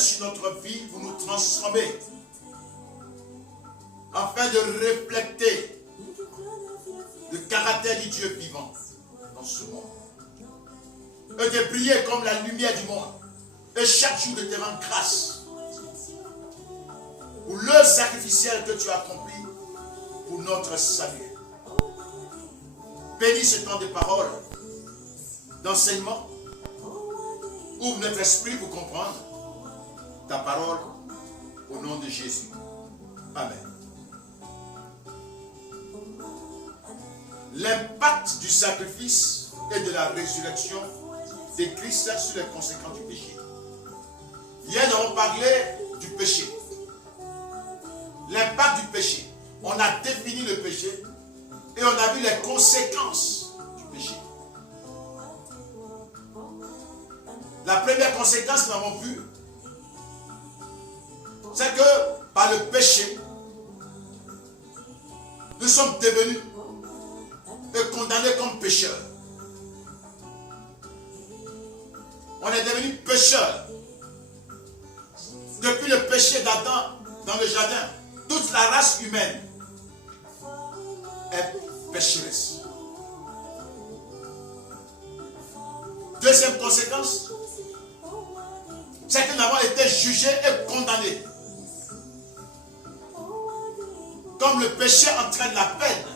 sur notre vie pour nous transformer, afin de refléter le caractère du Dieu vivant dans ce monde. Et de briller comme la lumière du monde. Et chaque jour de te rendre grâce pour l'œuvre sacrificielle que tu as accompli pour notre salut. Bénis ce temps de parole, d'enseignement. Ouvre notre esprit pour comprendre ta parole au nom de Jésus. Amen. L'impact du sacrifice et de la résurrection de Christ sur les conséquences du péché. Hier, nous avons parlé du péché. L'impact du péché. On a défini le péché et on a vu les conséquences du péché. La première conséquence que nous avons vue, c'est que par le péché, nous sommes devenus et condamnés comme pécheurs. On est devenus pécheurs. Depuis le péché d'Adam dans le jardin, toute la race humaine est pécheresse. Deuxième conséquence, c'est que nous avons été jugés et condamnés. Comme le péché entraîne la peine,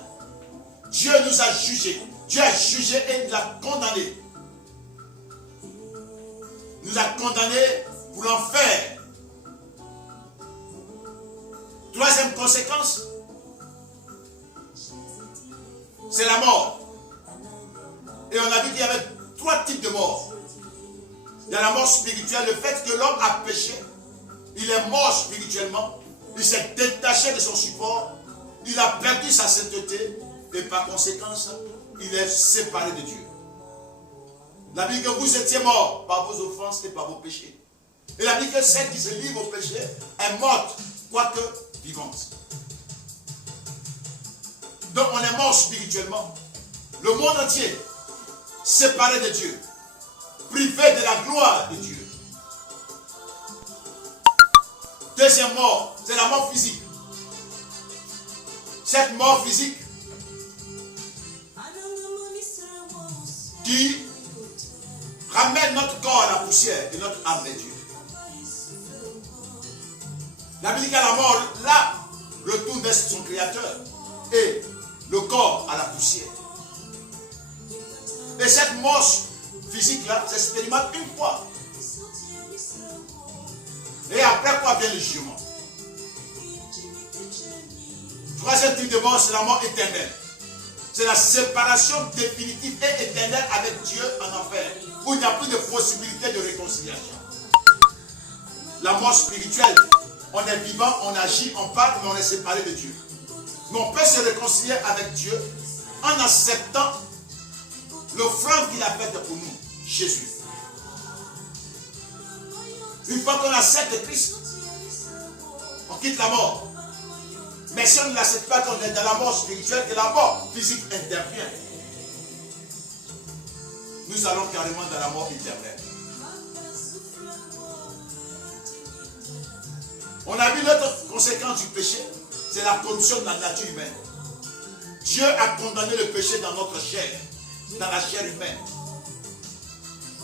Dieu nous a jugés. Dieu a jugé et nous a condamnés. Nous a condamnés pour l'enfer. Troisième conséquence, c'est la mort. Et on a vu qu'il y avait trois types de mort. Il y a la mort spirituelle, le fait que l'homme a péché, il est mort spirituellement, il s'est détaché de son support, il a perdu sa sainteté et par conséquence, il est séparé de Dieu. La Bible dit que vous étiez morts par vos offenses et par vos péchés. Et la Bible dit que celle qui se livre au péché est morte, quoique vivante. Donc on est mort spirituellement. Le monde entier, séparé de Dieu, privé de la gloire de Dieu. Deuxième mort, c'est la mort physique. Cette mort physique qui ramène notre corps à la poussière et notre âme à Dieu. La Bible dit qu'à la mort, là, retourne vers son Créateur et le corps à la poussière. Et cette mort physique-là s'expérimente une fois. Et après quoi vient le jugement. Troisième type de mort, c'est la mort éternelle. C'est la séparation définitive et éternelle avec Dieu en enfer, où il n'y a plus de possibilité de réconciliation. La mort spirituelle, on est vivant, on agit, on parle, mais on est séparé de Dieu. Mais on peut se réconcilier avec Dieu en acceptant l'offrande qu'il a faite pour nous, Jésus. Une fois qu'on accepte Christ, on quitte la mort. Mais si on ne l'accepte pas, qu'on est dans la mort spirituelle, que la mort physique intervient, nous allons carrément dans la mort éternelle. On a vu l'autre conséquence du péché, c'est la corruption de la nature humaine. Dieu a condamné le péché dans notre chair, dans la chair humaine.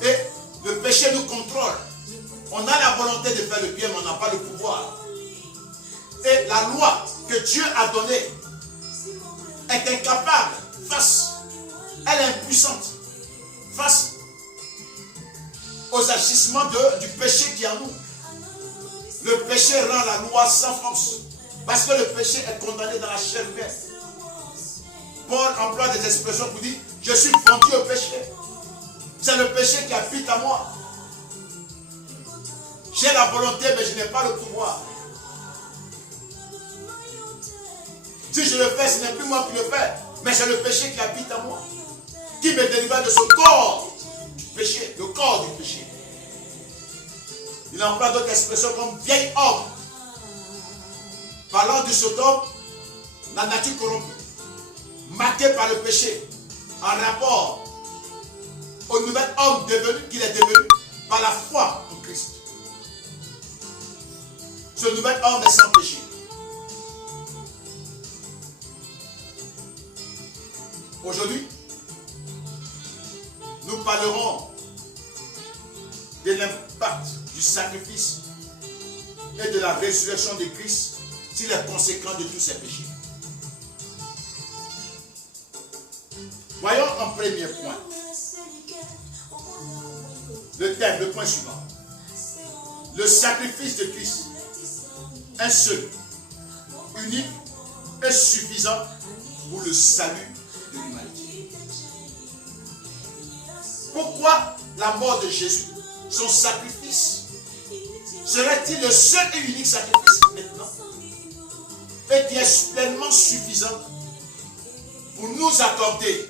Et le péché nous contrôle. On a la volonté de faire le bien, mais on n'a pas le pouvoir. Et la loi que Dieu a donnée est incapable elle est impuissante face aux agissements du péché qui est en nous. Le péché rend la loi sans force, parce que le péché est condamné dans la chair humaine. Paul emploie des expressions pour dire, je suis vendu au péché. C'est le péché qui habite à moi. J'ai la volonté, mais je n'ai pas le pouvoir. Si je le fais, ce n'est plus moi qui le fais, mais c'est le péché qui habite à moi, qui me délivre de ce corps du péché, le corps du péché. Il emploie d'autres expressions comme vieil homme. Parlant de cet homme, la nature corrompue, marqué par le péché, en rapport au nouvel homme qu'il est devenu par la foi en Christ. Ce nouvel homme est sans péché. Aujourd'hui, nous parlerons de l'impact du sacrifice et de la résurrection de Christ sur les conséquences de tous ces péchés. Voyons en premier point le thème, le point suivant. Le sacrifice de Christ, un seul, unique et suffisant pour le salut de l'humanité. Pourquoi la mort de Jésus, son sacrifice, serait-il le seul et unique sacrifice maintenant et qui est pleinement suffisant pour nous accorder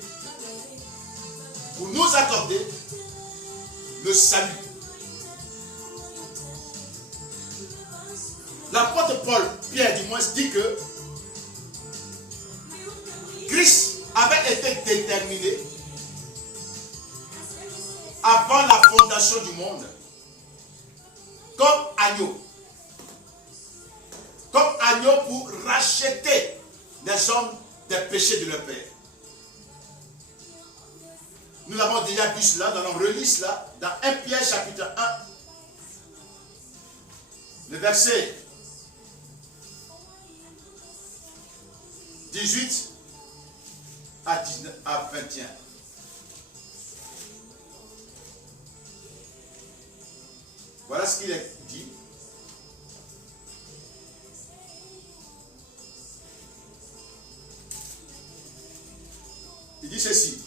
le salut? L'apôtre Paul, Pierre du moins, dit que Christ avait été déterminé avant la fondation du monde comme agneau pour racheter les hommes des péchés de leur père. Nous avons déjà vu cela, nous allons relire cela dans 1 Pierre chapitre 1, le verset 18 à 21. Voilà ce qu'il est dit. Il dit ceci.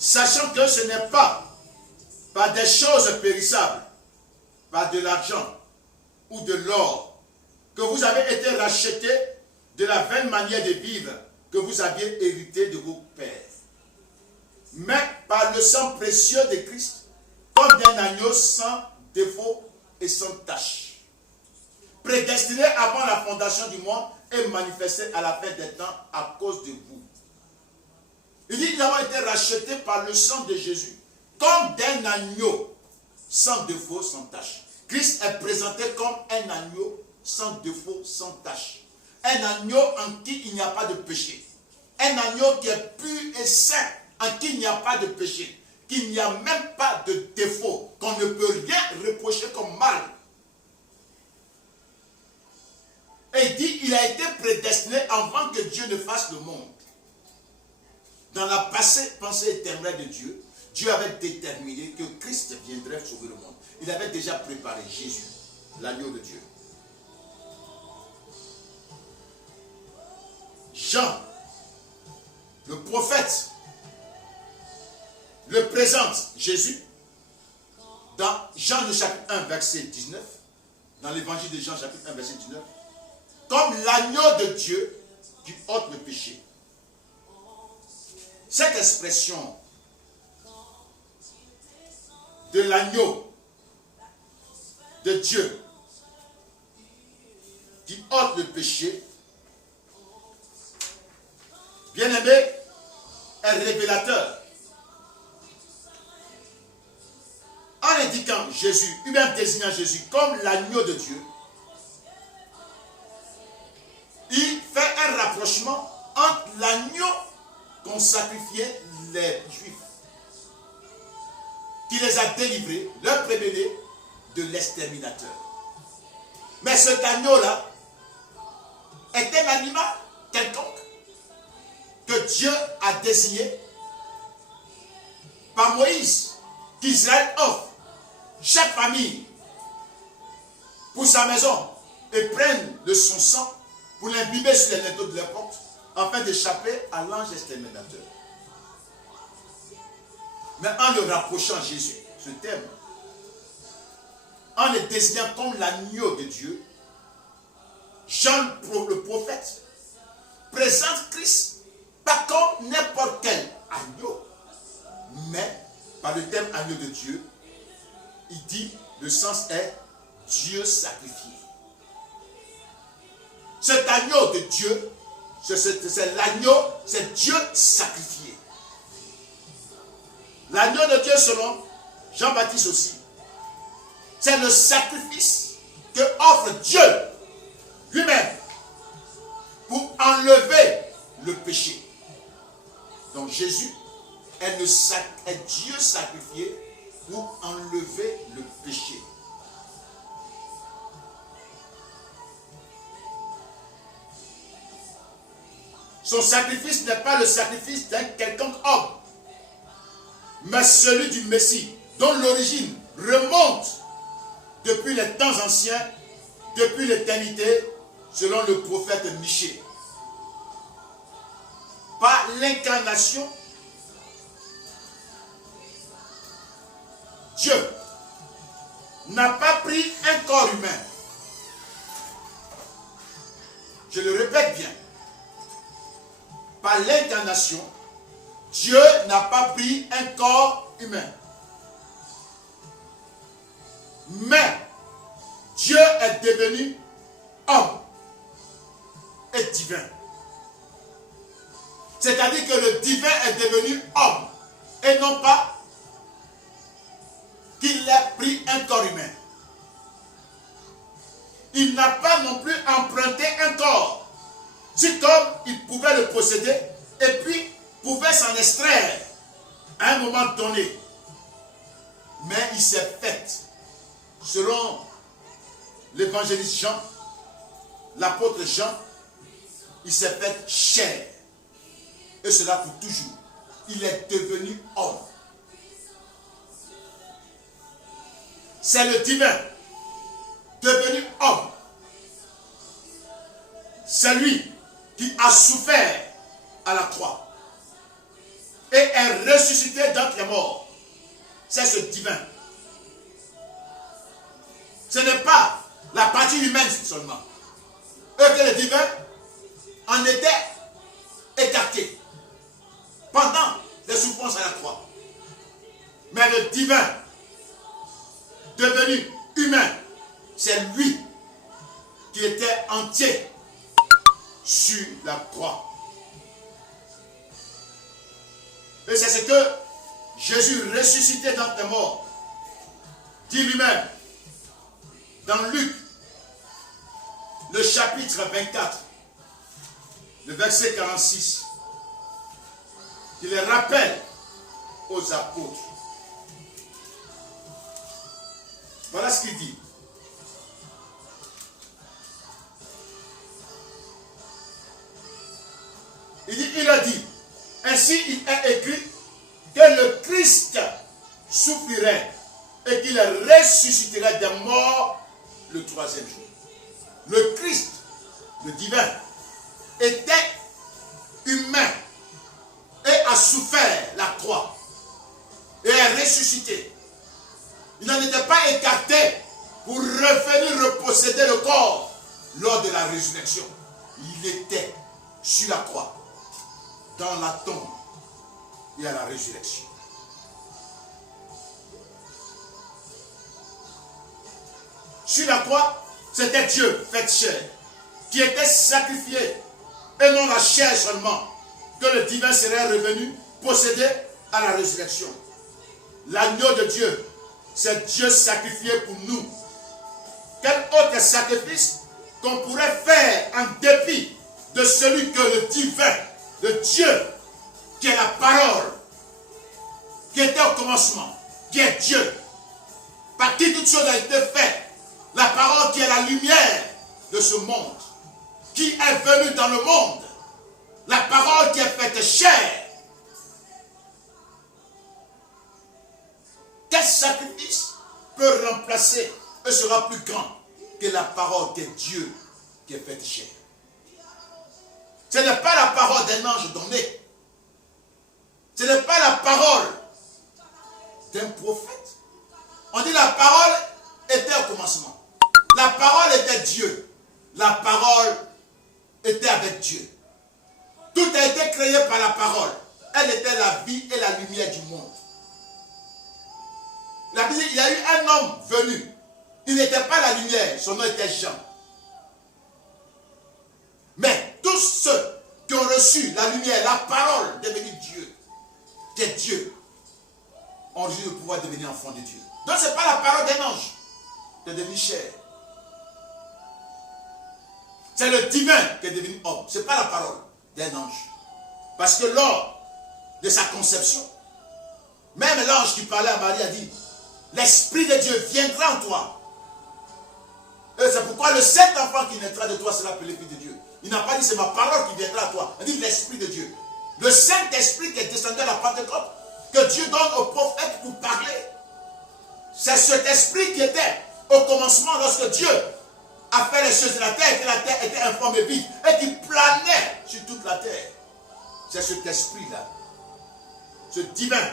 Sachant que ce n'est pas par des choses périssables, par de l'argent ou de l'or, que vous avez été rachetés de la vaine manière de vivre que vous aviez hérité de vos pères, mais par le sang précieux de Christ, comme d'un agneau sans défaut et sans tache, prédestiné avant la fondation du monde et manifesté à la fin des temps à cause de vous. Il dit, nous avons été rachetés par le sang de Jésus, comme d'un agneau sans défaut, sans tache. Christ est présenté comme un agneau sans défaut, sans tache. Un agneau en qui il n'y a pas de péché. Un agneau qui est pur et saint, en qui il n'y a pas de péché. Qu'il n'y a même pas de défaut, qu'on ne peut rien reprocher comme mal. Et il dit, il a été prédestiné avant que Dieu ne fasse le monde. Dans la pensée éternelle de Dieu, Dieu avait déterminé que Christ viendrait sauver le monde. Il avait déjà préparé Jésus, l'agneau de Dieu. Jean, le prophète, le présente Jésus dans Jean le chapitre 1 verset 19, dans l'évangile de Jean chapitre 1 verset 19, comme l'agneau de Dieu qui ôte le péché. Cette expression de l'agneau de Dieu qui ôte le péché, bien aimé, est révélateur. En indiquant Jésus, ou même désignant Jésus comme l'agneau de Dieu, il fait un rapprochement entre l'agneau qu'ont sacrifié les Juifs, qui les a délivrés, leur prévenus, de l'exterminateur. Mais cet agneau-là est un animal quelconque que Dieu a désigné par Moïse, qu'Israël offre chaque famille pour sa maison et prenne de son sang pour l'imbiber sur les linteaux de leur porte afin d'échapper à l'ange exterminateur. Mais en le rapprochant Jésus, ce thème, en le désignant comme l'agneau de Dieu, Jean le prophète présente Christ pas comme n'importe quel agneau, mais par le terme agneau de Dieu, il dit, le sens est Dieu sacrifié. Cet agneau de Dieu, c'est l'agneau, c'est Dieu sacrifié. L'agneau de Dieu selon Jean-Baptiste aussi, c'est le sacrifice que offre Dieu lui-même pour enlever le péché. Donc Jésus est Dieu sacrifié pour enlever le péché. Son sacrifice n'est pas le sacrifice d'un quelconque homme, mais celui du Messie, dont l'origine remonte depuis les temps anciens, depuis l'éternité, selon le prophète Michée. Par l'incarnation, Dieu n'a pas pris un corps humain. Je le répète bien. Par l'incarnation, Dieu n'a pas pris un corps humain. Mais Dieu est devenu homme et divin. C'est-à-dire que le divin est devenu homme et non pas qu'il ait pris un corps humain. Il n'a pas non plus emprunté un corps. C'est comme il pouvait le posséder et puis pouvait s'en extraire à un moment donné. Mais il s'est fait, selon l'évangéliste Jean, l'apôtre Jean, il s'est fait chair. Et cela pour toujours. Il est devenu homme. C'est le divin devenu homme. C'est lui qui a souffert à la croix et est ressuscité d'entre les morts. C'est ce divin. Ce n'est pas la partie humaine seulement. Et que le divin en était écarté pendant les souffrances à la croix. Mais le divin devenu humain, c'est lui qui était entier sur la croix. Et c'est ce que Jésus ressuscité dans les morts dit lui-même dans Luc, le chapitre 24, le verset 46. Il le rappelle aux apôtres. Voilà ce qu'il dit. Il a dit, ainsi il est écrit que le Christ souffrirait et qu'il ressusciterait des morts le troisième jour. Le Christ, le divin, était humain et a souffert la croix et est ressuscité. Il n'en était pas écarté pour revenir reposséder le corps lors de la résurrection. Il était sur la croix, dans la tombe et à la résurrection. Sur la croix, c'était Dieu fait chair, qui était sacrifié, et non la chair seulement, que le divin serait revenu posséder à la résurrection. L'agneau de Dieu, c'est Dieu sacrifié pour nous. Quel autre sacrifice qu'on pourrait faire en dépit de celui que le divin, le Dieu, qui est la parole, qui était au commencement, qui est Dieu, par qui toute chose a été faite, la parole qui est la lumière de ce monde, qui est venue dans le monde, la parole qui est faite chair. Quel sacrifice peut remplacer et sera plus grand que la parole de Dieu qui est faite chair? Ce n'est pas la parole d'un ange donné. Ce n'est pas la parole d'un prophète. On dit la parole était au commencement. La parole était Dieu. La parole était avec Dieu. Tout a été créé par la parole. Elle était la vie et la lumière du monde. La Bible dit, il y a eu un homme venu. Il n'était pas la lumière, son nom était Jean. Mais tous ceux qui ont reçu la lumière, la parole devenue Dieu, qui est Dieu, ont reçu le pouvoir de devenir enfant de Dieu. Donc ce n'est pas la parole d'un ange de devenir chair. C'est le divin qui est devenu homme. Ce n'est pas la parole d'un ange. Parce que lors de sa conception, même l'ange qui parlait à Marie a dit, l'Esprit de Dieu viendra en toi. Et c'est pourquoi le Saint-Enfant qui naîtra de toi sera appelé Fils de Dieu. Il n'a pas dit c'est ma parole qui viendra à toi. Il dit l'Esprit de Dieu. Le Saint-Esprit qui est descendu à la Pentecôte, que Dieu donne aux prophètes pour parler. C'est cet esprit qui était au commencement lorsque Dieu a fait les choses de la terre, que la terre était informe et vide, et qui planait sur toute la terre. C'est cet esprit-là, ce divin-là,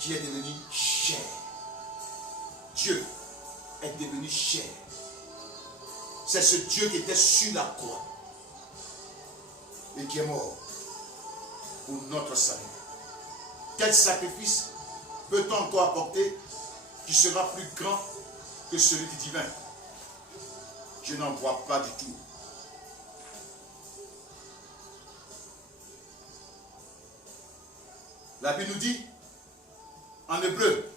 qui est devenu chair. Dieu est devenu chair. C'est ce Dieu qui était sur la croix et qui est mort pour notre salut. Quel sacrifice peut-on encore apporter qui sera plus grand que celui du divin? Je n'en vois pas du tout. La Bible nous dit, en Hébreu,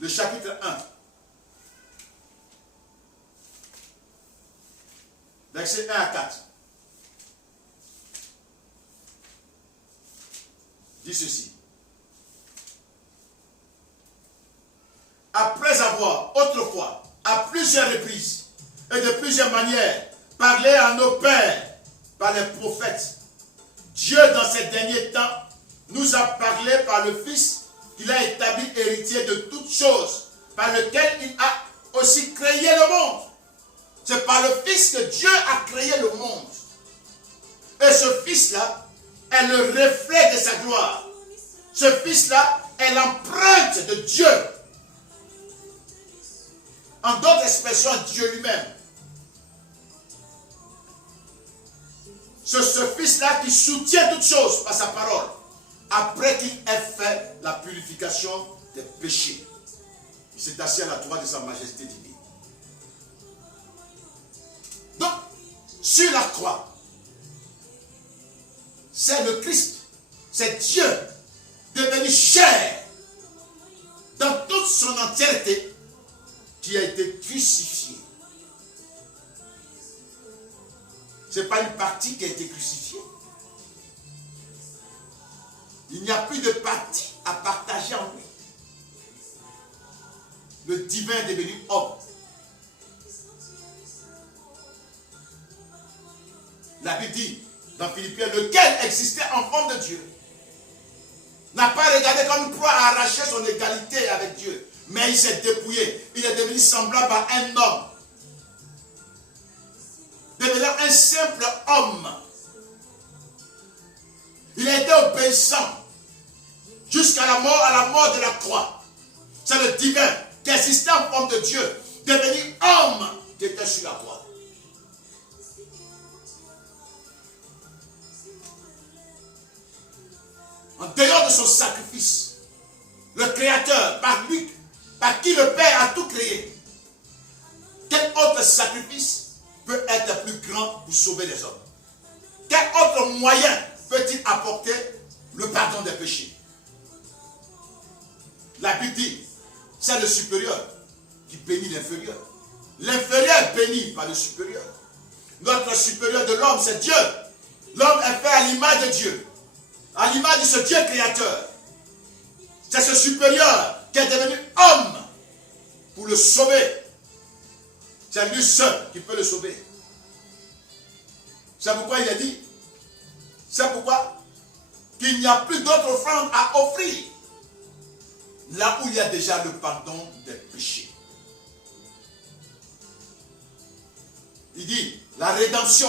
le chapitre 1, versets 1 à 4, dit ceci. Après avoir autrefois, à plusieurs reprises et de plusieurs manières, parlé à nos pères par les prophètes, Dieu dans ces derniers temps nous a parlé par le Fils qu'il a établi héritier de toutes choses, par lequel il a aussi créé le monde. C'est par le Fils que Dieu a créé le monde. Et ce Fils-là est le reflet de sa gloire. Ce Fils-là est l'empreinte de Dieu. En d'autres expressions, Dieu lui-même. C'est ce Fils-là qui soutient toutes choses par sa parole, après qu'il ait fait la purification des péchés. Il s'est assis à la droite de sa majesté divine. Donc, sur la croix, c'est le Christ, c'est Dieu devenu chair dans toute son entièreté qui a été crucifié. Ce n'est pas une partie qui a été crucifiée. Il n'y a plus de partie à partager en lui. Le divin est devenu homme. La Bible dit dans Philippiens, lequel existait en forme de Dieu, n'a pas regardé comme une proie à arracher son égalité avec Dieu, mais il s'est dépouillé. Il est devenu semblable à un homme, devenant un simple homme. Il a été obéissant jusqu'à la mort de la croix. C'est le divin qui existait en forme de Dieu, devenu homme, qui était sur la croix. En dehors de son sacrifice, le Créateur, par qui le Père a tout créé, quel autre sacrifice peut être plus grand pour sauver les hommes? Quel autre moyen peut-il apporter le pardon des péchés? La Bible dit, c'est le supérieur qui bénit l'inférieur. L'inférieur est béni par le supérieur. Notre supérieur de l'homme, c'est Dieu. L'homme est fait à l'image de Dieu, à l'image de ce Dieu créateur. C'est ce supérieur qui est devenu homme pour le sauver. C'est lui seul qui peut le sauver. C'est pourquoi il a dit, c'est pourquoi qu'il n'y a plus d'autre offrande à offrir là où il y a déjà le pardon des péchés. Il dit, la rédemption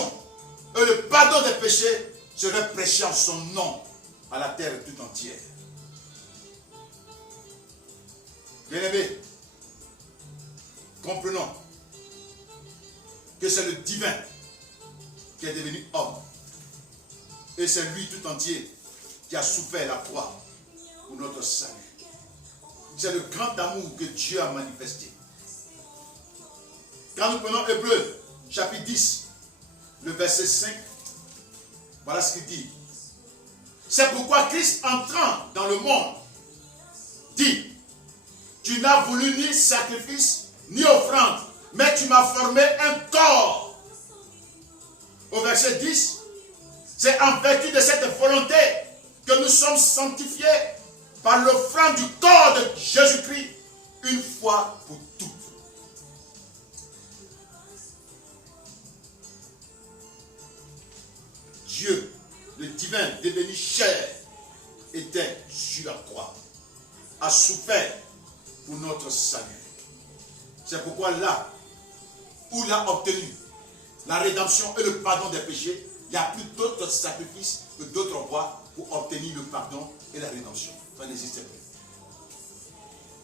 et le pardon des péchés seraient prêchés en son nom à la terre tout entière. Bien-aimés, comprenons que c'est le divin qui est devenu homme. Et c'est lui tout entier qui a souffert la croix pour notre salut. C'est le grand amour que Dieu a manifesté. Quand nous prenons Hébreu, chapitre 10, le verset 5, voilà ce qu'il dit. C'est pourquoi Christ entrant dans le monde dit, tu n'as voulu ni sacrifice, ni offrande, mais tu m'as formé un corps. Au verset 10, c'est en vertu de cette volonté que nous sommes sanctifiés par l'offrande du corps de Jésus-Christ, une fois pour toutes. Dieu, le divin, devenu chair, était sur la croix, a souffert pour notre salut. C'est pourquoi là où il a obtenu la rédemption et le pardon des péchés, il n'y a plus d'autres sacrifices que d'autres voies pour obtenir le pardon et la rédemption. Ça n'existe plus.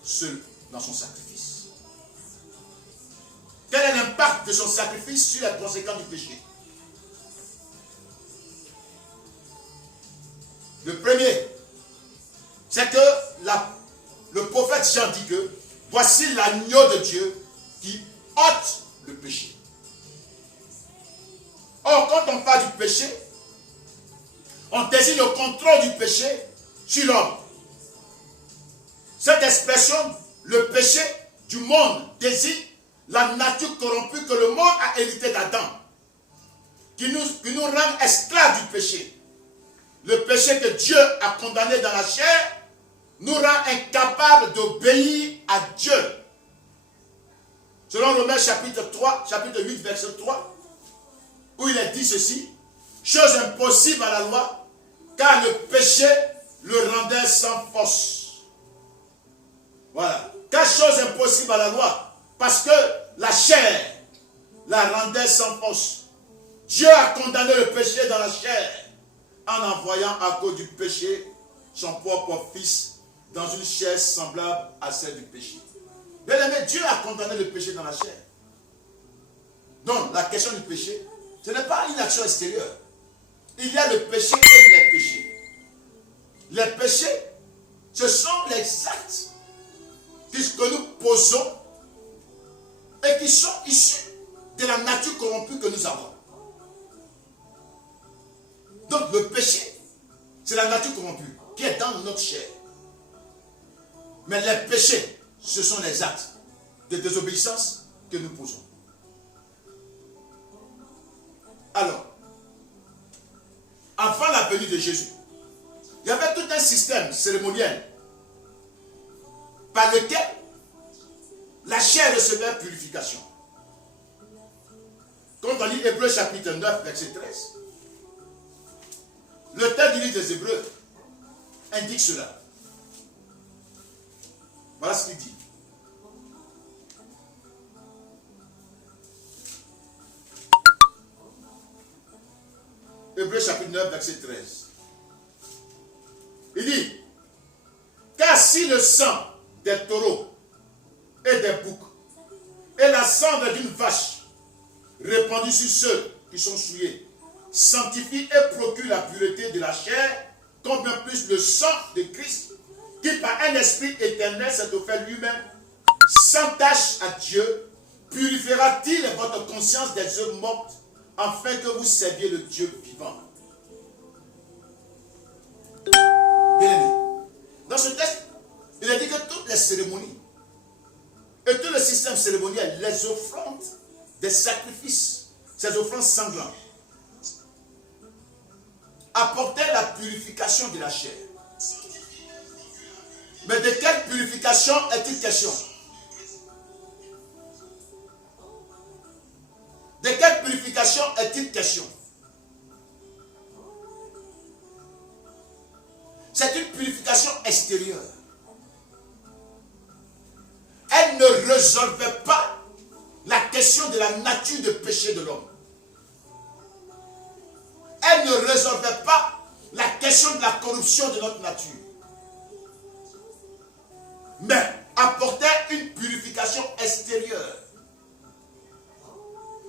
Seul dans son sacrifice. Quel est l'impact de son sacrifice sur les conséquences du péché? Le premier, c'est que le prophète Jean dit que voici l'agneau de Dieu qui ôte le péché. Or, quand on parle du péché, on désigne le contrôle du péché sur l'homme. Cette expression, le péché du monde, désigne la nature corrompue que le monde a hérité d'Adam, qui nous rend esclaves du péché. Le péché que Dieu a condamné dans la chair nous rend incapables d'obéir à Dieu. Selon Romains chapitre 8, verset 3, où il est dit ceci: chose impossible à la loi, car le péché le rendait sans force. Voilà. Car chose impossible à la loi, parce que la chair la rendait sans force. Dieu a condamné le péché dans la chair en envoyant à cause du péché son propre fils dans une chair semblable à celle du péché. Bien aimé, Dieu a condamné le péché dans la chair. Donc, la question du péché, ce n'est pas une action extérieure. Il y a le péché et les péchés. Les péchés, ce sont les actes que nous posons et qui sont issus de la nature corrompue que nous avons. Donc, le péché, c'est la nature corrompue qui est dans notre chair. Mais les péchés, ce sont les actes de désobéissance que nous posons. Alors, avant la venue de Jésus, il y avait tout un système cérémoniel par lequel la chair recevait purification. Quand on lit Hébreux chapitre 9, verset 13, le texte du livre des Hébreux indique cela. Voilà ce qu'il dit. Hébreux chapitre 9, verset 13. Il dit: car si le sang des taureaux et des boucs et la cendre d'une vache répandue sur ceux qui sont souillés sanctifie et procure la pureté de la chair, combien plus le sang de Christ, qui par un esprit éternel s'est offert lui-même sans tache à Dieu, purifiera-t-il votre conscience des œuvres mortes, afin que vous serviez le Dieu vivant. Bien-aimé, dans ce texte, il a dit que toutes les cérémonies et tout le système cérémoniel, les offrandes des sacrifices, ces offrandes sanglantes, apportaient la purification de la chair. Mais de quelle purification est-il question? De quelle purification est-il question? C'est une purification extérieure. Elle ne résolvait pas la question de la nature de péché de l'homme. Elle ne résolvait pas la question de la corruption de notre nature. Mais apportait une purification extérieure.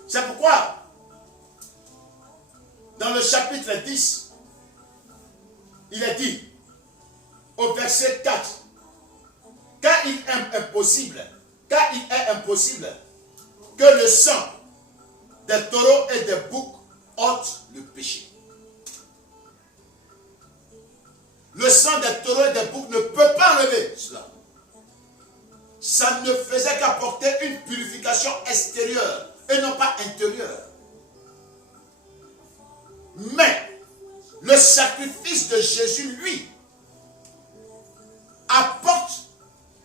C'est pourquoi, dans le chapitre 10, il est dit, au verset 4, car il est impossible que le sang des taureaux et des boucs ôte le péché. Le sang des taureaux et des boucs ne peut pas enlever cela. ça ne faisait qu'apporter une purification extérieure et non pas intérieure. Mais le sacrifice de Jésus, lui, apporte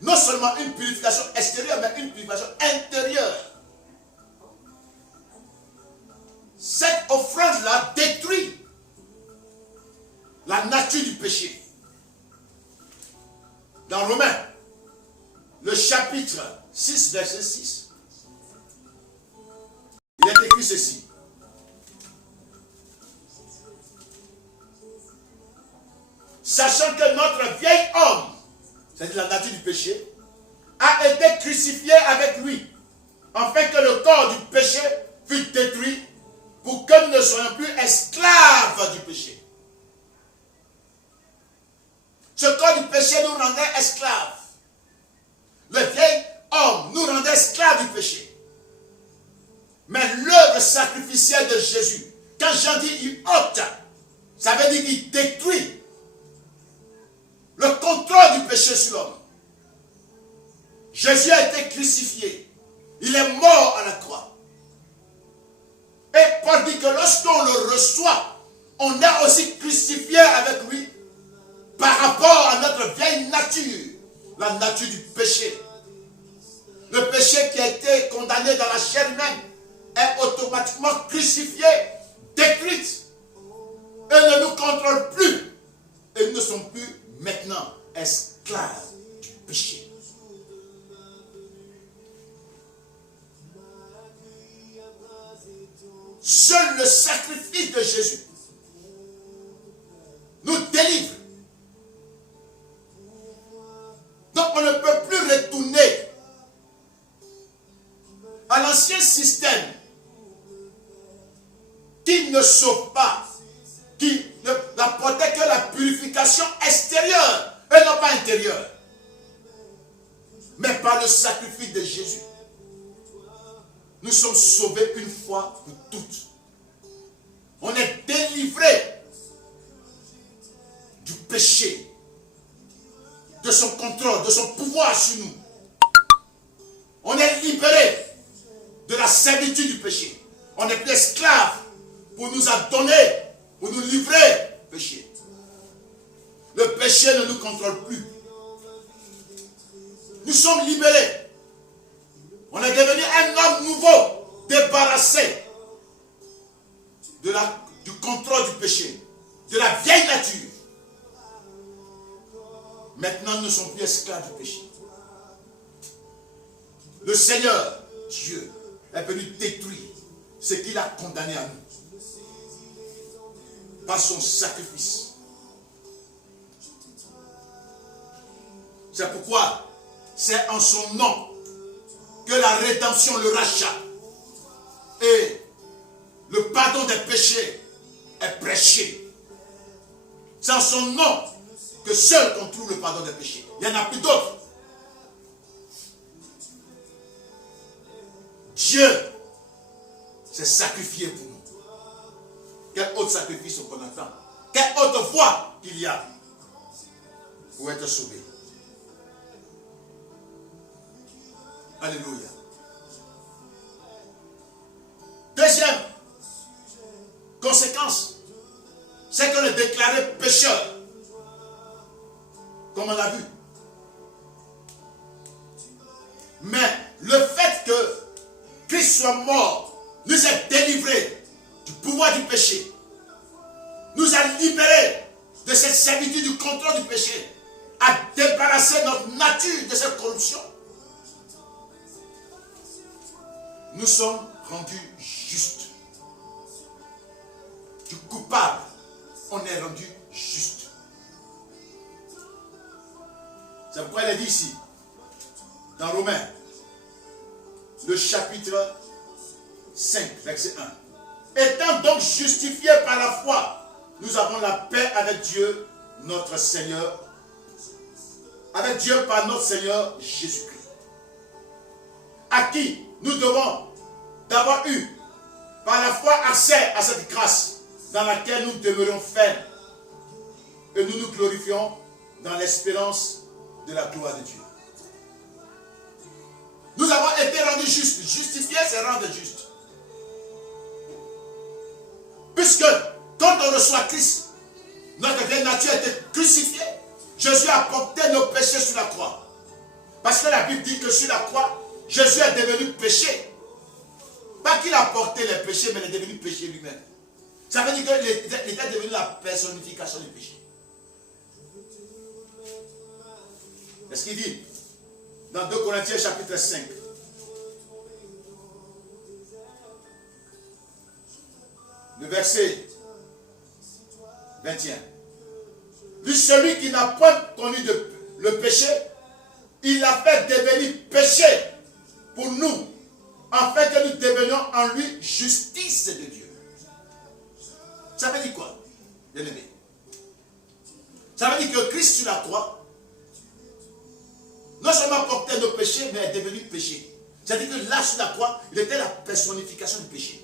non seulement une purification extérieure, mais une purification intérieure. Cette offrande-là détruit la nature du péché. Dans Romains, le chapitre 6, verset 6, il est écrit ceci. Sachant que notre vieil homme, c'est-à-dire la nature du péché, a été crucifié avec lui, afin que le corps du péché fût détruit, pour que nous ne soyons plus esclaves du péché. Ce corps du péché nous rendait esclaves. Le vieil homme nous rendait esclaves du péché. Mais l'œuvre sacrificielle de Jésus, quand Jean dit il ôte, ça veut dire qu'il détruit le contrôle du péché sur l'homme. Jésus a été crucifié. Il est mort à la croix. Et Paul dit que lorsqu'on le reçoit, on est aussi crucifié avec lui par rapport à notre vieille nature, la nature du péché. Le péché qui a été condamné dans la chair humaine est automatiquement crucifié, détruit, et ne nous contrôle plus. Et nous ne sommes plus maintenant esclaves du péché. Seul le sacrifice de Jésus nous délivre. Donc on ne peut plus retourner à l'ancien système qui ne sauve pas, qui n'apportait que la purification extérieure et non pas intérieure. Mais par le sacrifice de Jésus, nous sommes sauvés une fois pour toutes. On est délivrés du péché, de son contrôle, de son pouvoir sur nous. On est libérés de la servitude du péché. On n'est plus esclaves pour nous adonner, pour nous livrer du péché. Le péché ne nous contrôle plus. Nous sommes libérés. On est devenu un homme nouveau, débarrassé du contrôle du péché, de la vieille nature. Maintenant, nous ne sommes plus esclaves du péché. Le Seigneur, Dieu, est venu détruire ce qu'il a condamné à nous par son sacrifice. C'est pourquoi c'est en son nom que la rédemption, le rachat et le pardon des péchés est prêché. C'est en son nom que seul on trouve le pardon des péchés. Il n'y en a plus d'autres. Dieu s'est sacrifié pour nous. Quel autre sacrifice qu'on attend? Quelle autre voie qu'il y a pour être sauvé? Alléluia. Deuxième conséquence, c'est qu'on est déclaré pécheur. Comme on l'a vu. Mais le fait que Christ soit mort nous a délivrés du pouvoir du péché, nous a libérés de cette servitude du contrôle du péché, a débarrassé notre nature de cette corruption. Nous sommes rendus justes. Du coupable, on est rendu juste. C'est pourquoi il est dit ici, dans Romains, le chapitre 5, verset 1. Étant donc justifiés par la foi, nous avons la paix avec Dieu, notre Seigneur, avec Dieu par notre Seigneur Jésus-Christ, à qui nous devons d'avoir eu par la foi accès à cette grâce dans laquelle nous demeurons fermes et nous nous glorifions dans l'espérance de la gloire de Dieu. juste. Justifier, c'est rendre juste. Puisque quand on reçoit Christ, notre vieille nature a été crucifiée. Jésus a porté nos péchés sur la croix. Parce que la Bible dit que sur la croix, Jésus est devenu péché. Pas qu'il a porté les péchés, mais il est devenu péché lui-même. Ça veut dire qu'il était devenu la personnification du péché. Est-ce qu'il dit dans 2 Corinthiens chapitre 5? Le verset 21. Lui, celui qui n'a pas connu le péché, il l'a fait devenir péché pour nous, afin que nous devenions en lui justice de Dieu. Ça veut dire quoi, bien-aimé? Ça veut dire que Christ sur la croix, non seulement portait nos péchés, mais est devenu péché. C'est-à-dire que là, sur la croix, il était la personnification du péché.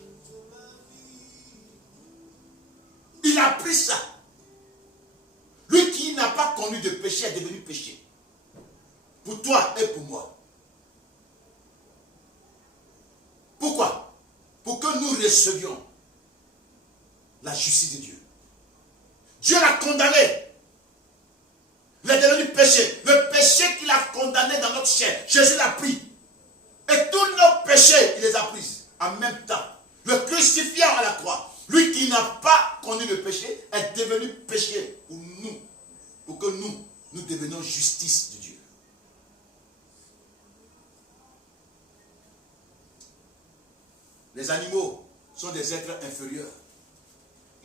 Il a pris ça. Lui qui n'a pas connu de péché est devenu péché. Pour toi et pour moi. Pourquoi? Pour que nous recevions la justice de Dieu. Dieu l'a condamné. Il est devenu péché. Le péché qu'il a condamné dans notre chair, Jésus l'a pris. Et tous nos péchés, il les a pris en même temps. Le crucifiant à la croix. Lui qui n'a pas connu le péché est devenu péché pour nous. Pour que nous devenions justice de Dieu. Les animaux sont des êtres inférieurs.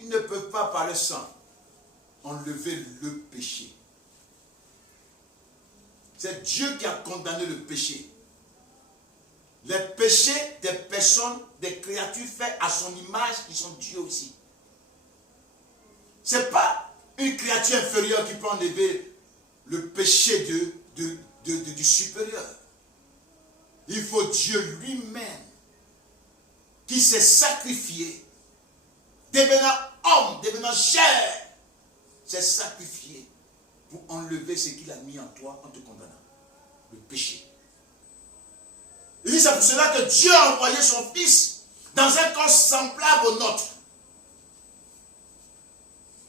Ils ne peuvent pas par le sang enlever le péché. C'est Dieu qui a condamné le péché. Les péchés des personnes, des créatures faites à son image, qui sont Dieu aussi. Ce n'est pas une créature inférieure qui peut enlever le péché du supérieur. Il faut Dieu lui-même qui s'est sacrifié, devenant homme, devenant chair, s'est sacrifié pour enlever ce qu'il a mis en toi en te condamnant. Le péché. Il dit c'est pour cela que Dieu a envoyé son Fils dans un corps semblable au nôtre.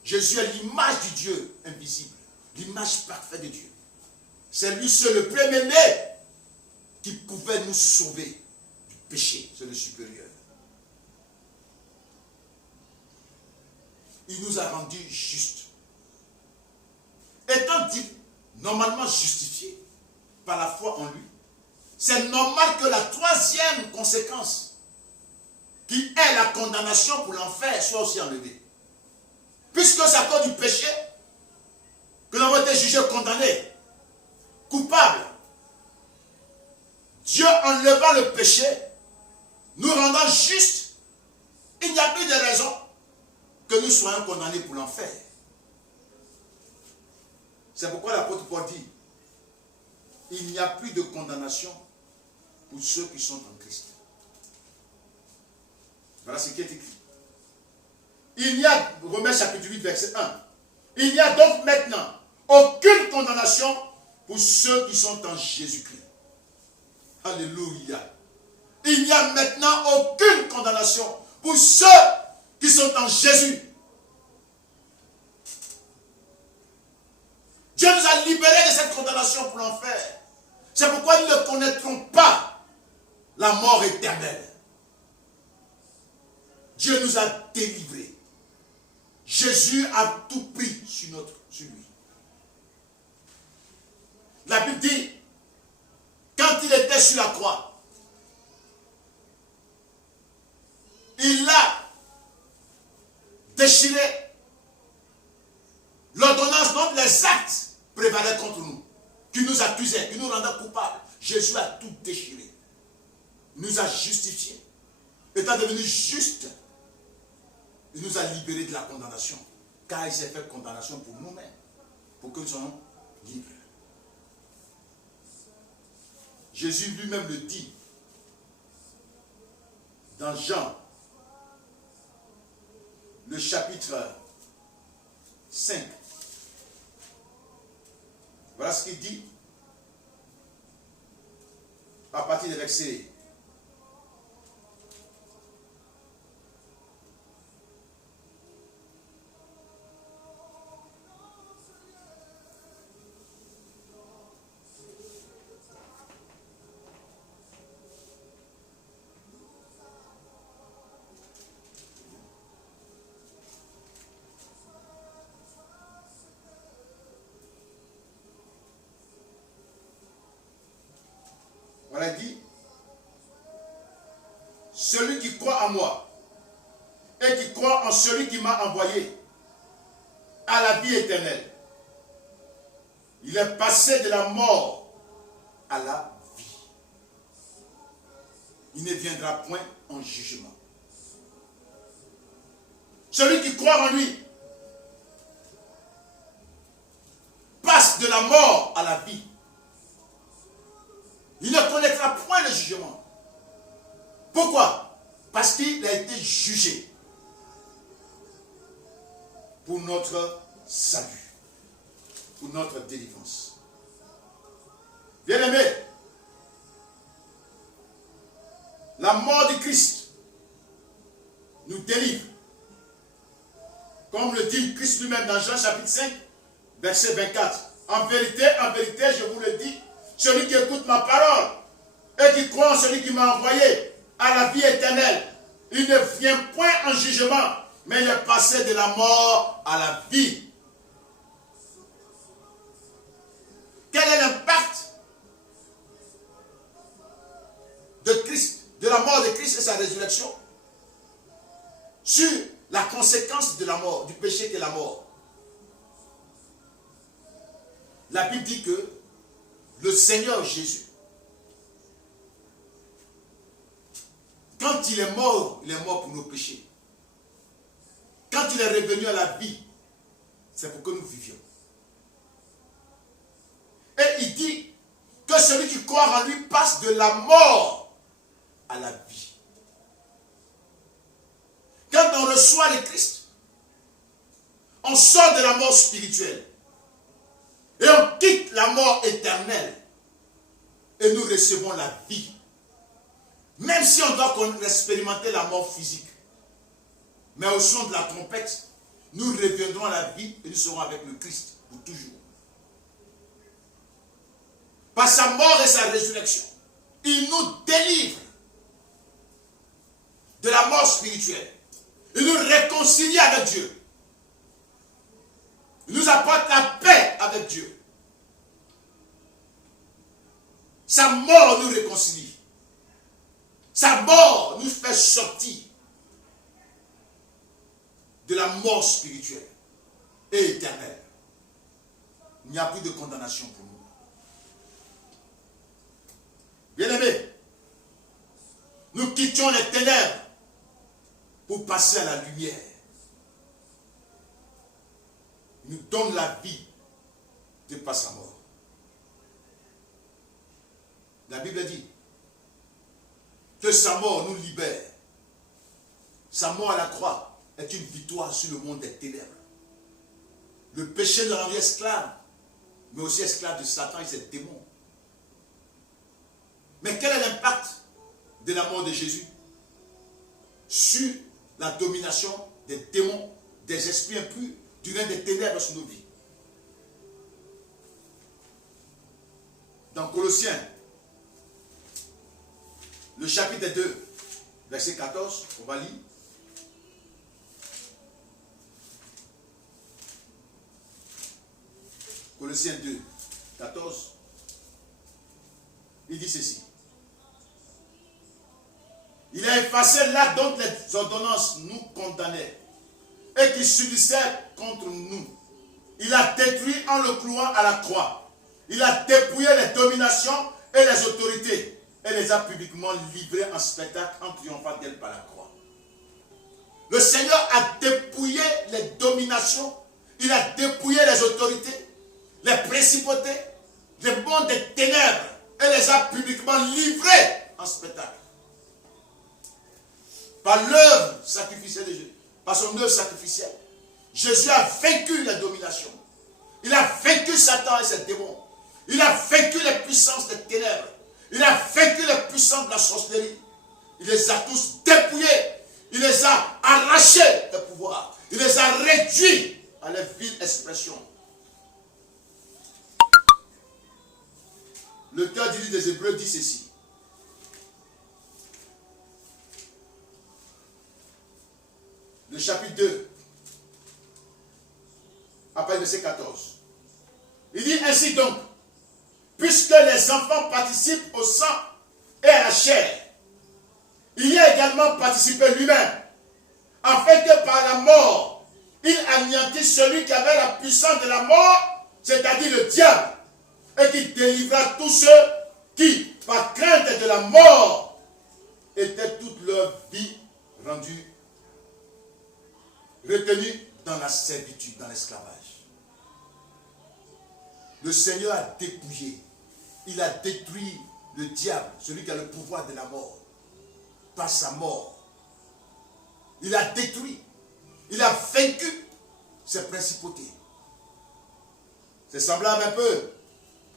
Jésus est l'image du Dieu invisible, l'image parfaite de Dieu. C'est lui seul, le premier-né, qui pouvait nous sauver du péché. C'est le supérieur. Il nous a rendus justes. Étant dit, normalement justifié par la foi en lui, c'est normal que la troisième conséquence, qui est la condamnation pour l'enfer, soit aussi enlevée. Puisque c'est à cause du péché que nous avons été jugés condamnés, coupables. Dieu enlevant le péché, nous rendant justes, il n'y a plus de raison que nous soyons condamnés pour l'enfer. C'est pourquoi l'apôtre Paul dit, il n'y a plus de condamnation pour ceux qui sont en Christ. Voilà ce qui est écrit. Il y a, Romains chapitre 8, verset 1, il n'y a donc maintenant aucune condamnation pour ceux qui sont en Jésus-Christ. Alléluia. Il n'y a maintenant aucune condamnation pour ceux qui sont en Jésus. Dieu nous a libérés de cette condamnation pour l'enfer. C'est pourquoi nous ne connaîtrons pas la mort éternelle. Dieu nous a délivrés. Jésus a tout pris sur lui. La Bible dit, quand il était sur la croix, il a déchiré l'ordonnance dont les actes prévalaient contre nous, qui nous accusaient, qui nous rendaient coupables. Jésus a tout déchiré. Il nous a justifiés. Étant devenu juste, il nous a libérés de la condamnation. Car il s'est fait condamnation pour nous-mêmes, pour que nous soyons libres. Jésus lui-même le dit dans Jean, le chapitre 5. Voilà ce qu'il dit à partir du verset Voilà, il dit, celui qui croit en moi et qui croit en celui qui m'a envoyé à la vie éternelle. Il est passé de la mort à la vie. Il ne viendra point en jugement. Celui qui croit en lui passe de la mort à la vie. Il ne connaîtra point le jugement. Pourquoi? Parce qu'il a été jugé pour notre salut, pour notre délivrance. Bien-aimé, la mort du Christ nous délivre. Comme le dit Christ lui-même dans Jean chapitre 5, verset 24. En vérité, je vous le dis, celui qui écoute ma parole et qui croit en celui qui m'a envoyé à la vie éternelle, il ne vient point en jugement, mais il est passé de la mort à la vie. Quel est l'impact de Christ, de la mort de Christ et sa résurrection sur la conséquence de la mort, du péché qu'est la mort? La Bible dit que le Seigneur Jésus, quand il est mort pour nos péchés. Quand il est revenu à la vie, c'est pour que nous vivions. Et il dit que celui qui croit en lui passe de la mort à la vie. Quand on reçoit le Christ, on sort de la mort spirituelle et on quitte la mort éternelle et nous recevons la vie. Même si on doit expérimenter la mort physique, mais au son de la trompette, nous reviendrons à la vie et nous serons avec le Christ pour toujours. Par sa mort et sa résurrection, il nous délivre de la mort spirituelle. Il nous réconcilie avec Dieu. Il nous apporte la paix avec Dieu. Sa mort nous réconcilie. Sa mort nous fait sortir de la mort spirituelle et éternelle. Il n'y a plus de condamnation pour nous. Bien-aimés, nous quittions les ténèbres pour passer à la lumière. Il nous donne la vie de par sa mort. La Bible dit que sa mort nous libère. Sa mort à la croix est une victoire sur le monde des ténèbres. Le péché l'a rendu esclave, mais aussi esclave de Satan et ses démons. Mais quel est l'impact de la mort de Jésus sur la domination des démons, des esprits impurs, du règne des ténèbres sur nos vies? Dans Colossiens, le chapitre 2, verset 14, on va lire. Colossiens 2, 14. Il dit ceci. Il a effacé l'acte dont les ordonnances nous condamnaient et qui subsistait contre nous. Il a détruit en le clouant à la croix. Il a dépouillé les dominations et les autorités et les a publiquement livrées en spectacle en triomphant d'elles par la croix. Le Seigneur a dépouillé les dominations, il a dépouillé les autorités, les principautés, les mondes des ténèbres et les a publiquement livrées en spectacle. Par l'œuvre sacrificielle de Jésus, par son œuvre sacrificielle, Jésus a vaincu les dominations. Il a vaincu Satan et ses démons. Il a vaincu les puissances des ténèbres. Il a vaincu les puissances de la sorcellerie. Il les a tous dépouillés. Il les a arrachés des pouvoirs. Il les a réduits à leur vile expression. L'auteur du livre des Hébreux dit ceci. Le chapitre 2, après le verset 14. Il dit ainsi donc, puisque les enfants participent au sang et à la chair, il y a également participé lui-même, afin que par la mort, il anéantisse celui qui avait la puissance de la mort, c'est-à-dire le diable, et qui délivra tous ceux qui, par crainte de la mort, étaient toute leur vie rendus, retenus dans la servitude, dans l'esclavage. Le Seigneur a dépouillé, il a détruit le diable, celui qui a le pouvoir de la mort, par sa mort. Il a détruit, il a vaincu ses principautés. C'est semblable un peu,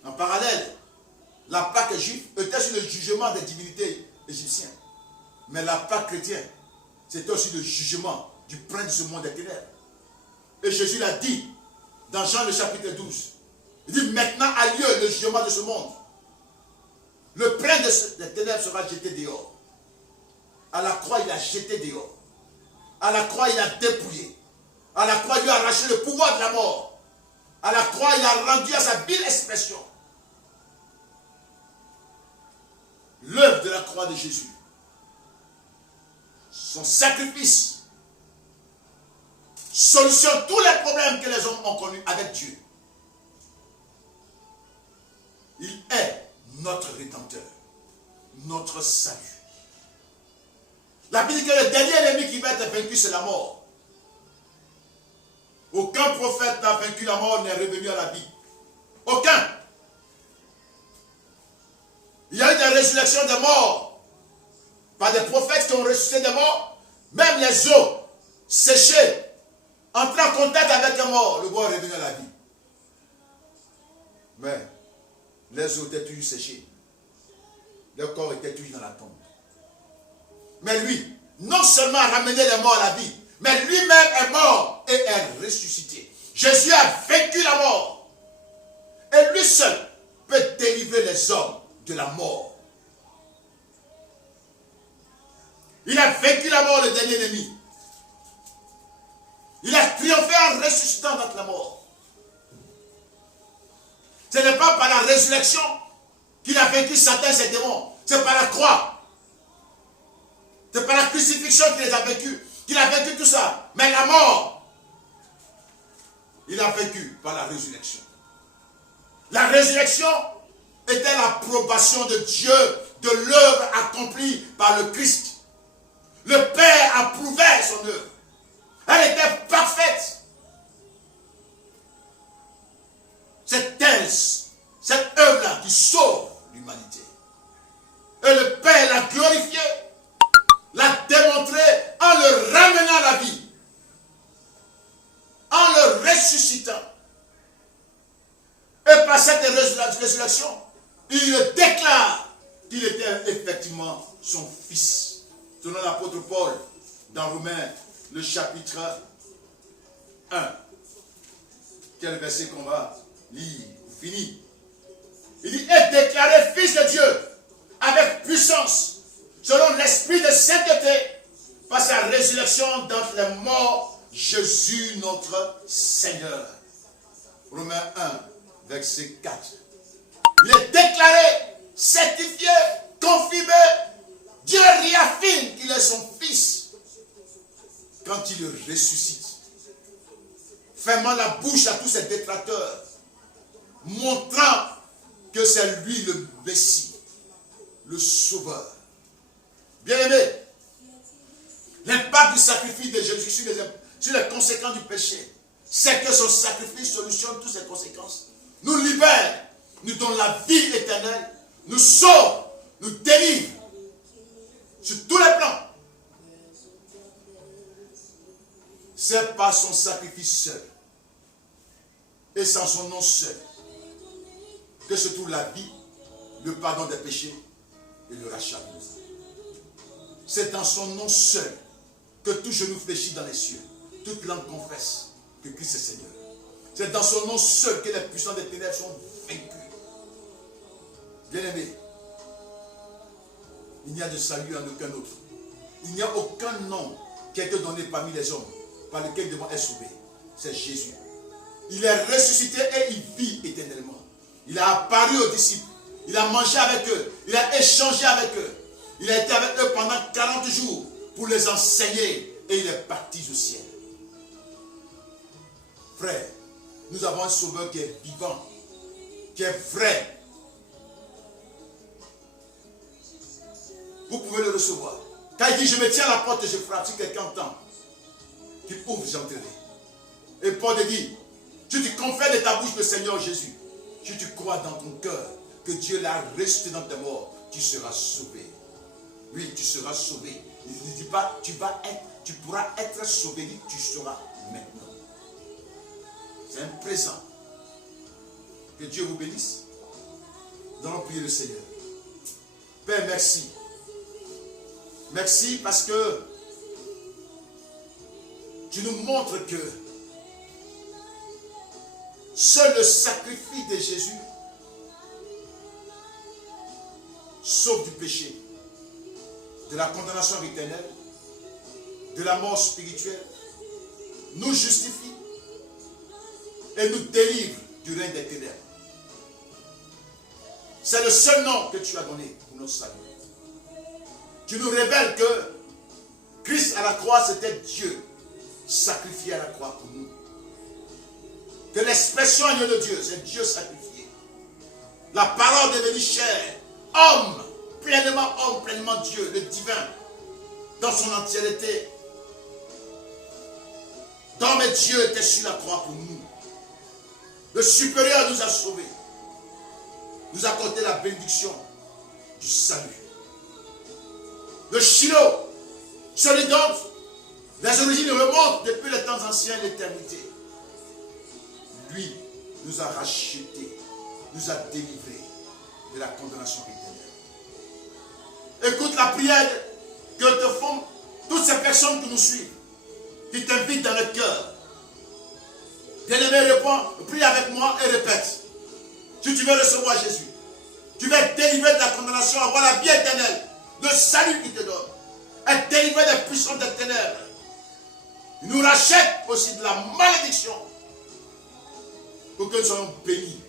en parallèle. La Pâque juive était sur le jugement des divinités égyptiennes. Mais la Pâque chrétienne, c'était aussi le jugement du prince de ce monde des ténèbres. Et Jésus l'a dit dans Jean le chapitre 12. Il dit, maintenant a lieu le jugement de ce monde. Le prince des ténèbres sera jeté dehors. À la croix, il a jeté dehors. À la croix, il a dépouillé. À la croix, il a arraché le pouvoir de la mort. À la croix, il a rendu à sa vile expression l'œuvre de la croix de Jésus. Son sacrifice solutionne tous les problèmes que les hommes ont connus avec Dieu. Il est notre Rédempteur, notre salut. La Bible dit que le dernier ennemi qui va être vaincu, c'est la mort. Aucun prophète n'a vaincu la mort, n'est revenu à la vie. Aucun. Il y a eu des résurrections des morts par des prophètes qui ont ressuscité des morts. Même les os séchés, entrant en contact avec un mort, le mort est revenu à la vie. Mais les os étaient toujours séchés. Le corps était toujours dans la tombe. Mais lui, non seulement a ramené les morts à la vie, mais lui-même est mort et est ressuscité. Jésus a vaincu la mort. Et lui seul peut délivrer les hommes de la mort. Il a vaincu la mort, le dernier ennemi. Il a triomphé en ressuscitant contre la mort. Ce n'est pas par la résurrection qu'il a vaincu Satan et ses démons. C'est par la croix. C'est par la crucifixion qu'il les a vaincus. Qu'il a vaincu tout ça. Mais la mort, il a vaincu par la résurrection. La résurrection était l'approbation de Dieu de l'œuvre accomplie par le Christ. Le Père approuvait son œuvre. Elle était parfaite. C'est elle, cette œuvre-là qui sauve l'humanité. Et le Père l'a glorifié, l'a démontré en le ramenant à la vie, en le ressuscitant. Et par cette résurrection, il déclare qu'il était effectivement son fils. Selon l'apôtre Paul, dans Romains, le chapitre 1. Quel verset qu'on va lire, fini. Il dit, est déclaré fils de Dieu, avec puissance, selon l'esprit de sainteté, par sa résurrection d'entre les morts, Jésus notre Seigneur. Romains 1, verset 4. Il est déclaré, certifié, confirmé. Dieu réaffirme qu'il est son fils quand il le ressuscite, fermant la bouche à tous ses détracteurs, montrant que c'est lui le Messie, le Sauveur. Bien-aimé, l'impact du sacrifice de Jésus sur les conséquences du péché, c'est que son sacrifice solutionne toutes ces conséquences, nous libère, nous donne la vie éternelle, nous sauve, nous délivre sur tous les plans. C'est par son sacrifice seul et sans son nom seul que se trouve la vie, le pardon des péchés et le rachat. C'est dans son nom seul que tout genou fléchit dans les cieux, toute langue confesse que Christ est Seigneur. C'est dans son nom seul que les puissants des ténèbres sont vaincus. Bien-aimés, il n'y a de salut en aucun autre. Il n'y a aucun nom qui a été donné parmi les hommes par lequel nous devons être sauvés. C'est Jésus. Il est ressuscité et il vit éternellement. Il a apparu aux disciples. Il a mangé avec eux. Il a échangé avec eux. Il a été avec eux pendant 40 jours pour les enseigner. Et il est parti au ciel. Frère, nous avons un sauveur qui est vivant, qui est vrai. Vous pouvez le recevoir. Quand il dit, je me tiens à la porte et je frappe, si quelqu'un entend, qu'il ouvre, j'entrerai. Et Paul dit, si tu confères de ta bouche le Seigneur Jésus, si tu crois dans ton cœur que Dieu l'a ressuscité dans tes morts, tu seras sauvé. Oui, tu seras sauvé. Il ne dit pas, tu pourras être sauvé, il dit, tu seras maintenant. C'est un présent. Que Dieu vous bénisse. Nous allons prier le Seigneur. Père, merci. Merci parce que tu nous montres que seul le sacrifice de Jésus sauve du péché, de la condamnation éternelle, de la mort spirituelle, nous justifie et nous délivre du règne des ténèbres. C'est le seul nom que tu as donné pour notre salut. Tu nous révèles que Christ à la croix, c'était Dieu sacrifié à la croix pour nous. Que l'expression de Dieu, c'est Dieu sacrifié. La parole devenue chair, homme, pleinement Dieu, le divin, dans son entièreté. D'homme et Dieu était sur la croix pour nous. Le supérieur nous a sauvés. Nous a accordé la bénédiction du salut. Le Shiloh, celui dont les origines remontent depuis les temps anciens et l'éternité. Lui nous a rachetés, nous a délivrés de la condamnation éternelle. Écoute la prière que te font toutes ces personnes qui nous suivent, qui t'invitent dans le cœur. Bien-aimé, réponds, prie avec moi et répète. Si tu veux recevoir Jésus, tu vas être délivré de la condamnation, avoir la vie éternelle, le salut qu'il te donne, être délivré des puissances des ténèbres. Il nous rachète aussi de la malédiction pour que nous soyons bénis.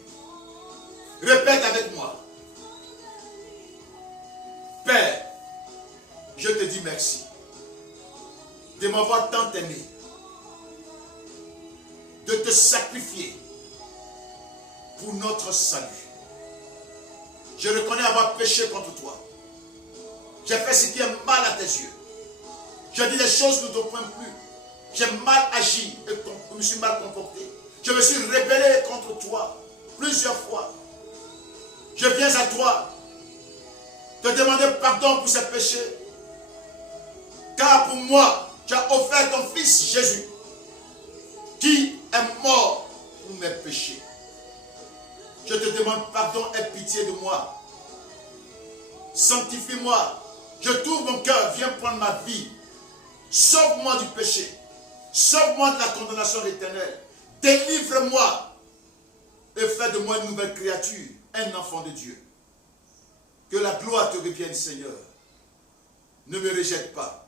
Répète avec moi. Père, je te dis merci de m'avoir tant aimé, de te sacrifier pour notre salut. Je reconnais avoir péché contre toi. J'ai fait ce qui est mal à tes yeux. J'ai dit des choses qui ne te pointent plus. J'ai mal agi et je me suis mal comporté. Je me suis rebellé contre toi plusieurs fois. Je viens à toi te demander pardon pour ces péchés. Car pour moi, tu as offert ton fils Jésus qui est mort pour mes péchés. Je te demande pardon et pitié de moi. Sanctifie-moi. Je t'ouvre mon cœur. Viens prendre ma vie. Sauve-moi du péché. Sauve-moi de la condamnation éternelle. Délivre-moi. Et fais de moi une nouvelle créature. Un enfant de Dieu. Que la gloire te revienne, Seigneur. Ne me rejette pas.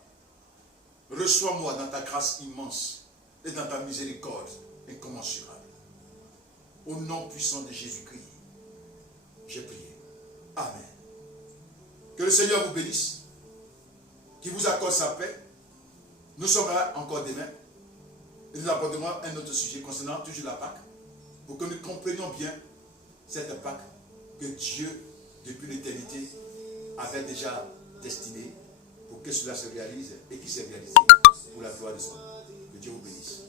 Reçois-moi dans ta grâce immense et dans ta miséricorde incommensurable. Au nom puissant de Jésus-Christ, j'ai prié. Amen. Que le Seigneur vous bénisse, qu'il vous accorde sa paix. Nous sommes là encore demain et nous aborderons un autre sujet concernant toujours la Pâque, pour que nous comprenions bien cette Pâque que Dieu, depuis l'éternité, avait déjà destinée pour que cela se réalise et qui s'est réalisé pour la gloire de son nom. Que Dieu vous bénisse.